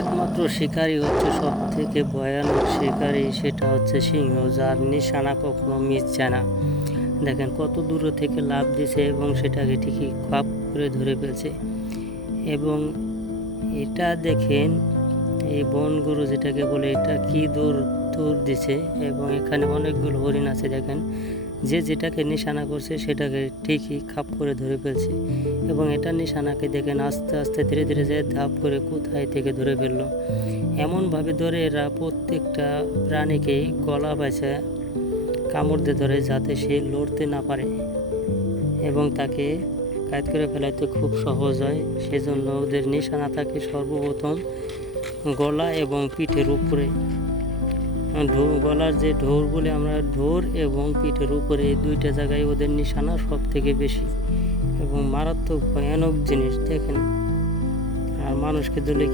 একমাত্র শিকারী হচ্ছে সব থেকে ভয়ানক শিকারী, সেটা হচ্ছে সিংহ, যার নিশানা কখনো মিস যায় না। দেখেন কত দূর থেকে লাফ দিছে এবং সেটাকে ঠিকই খাপ করে ধরে ফেলছে। এবং এটা দেখেন এই বনগরু যেটাকে বলে, এটা কি দৌড় দিছে। এবং এখানে অনেকগুলো হরিণ আছে, দেখেন যে যেটাকে নিশানা করছে সেটাকে ঠিকই খাপ করে ধরে ফেলছে। এবং এটা নিশানাকে দেখেন আস্তে আস্তে ধীরে ধীরে যে ধাপ করে কোথায় থেকে ধরে ফেললো। এমনভাবে ধরে এরা প্রত্যেকটা প্রাণীকেই গলা বাইছে কামড় দিয়ে ধরে, যাতে সে লড়তে না পারে এবং তাকে কায়দ করে ফেলাইতে খুব সহজ হয়। সেজন্য ওদের নিশানা থাকে সর্বপ্রথম গলা এবং পিঠের উপরে। গলার যে ঢোর বলে আমরা, ঢোর এবং পিঠের উপরে, এই দুইটা জায়গায় ওদের নিশানা সব থেকে বেশি এবং মারাত্মক ভয়ানক জিনিস। দেখেন আর মানুষকে ধরলে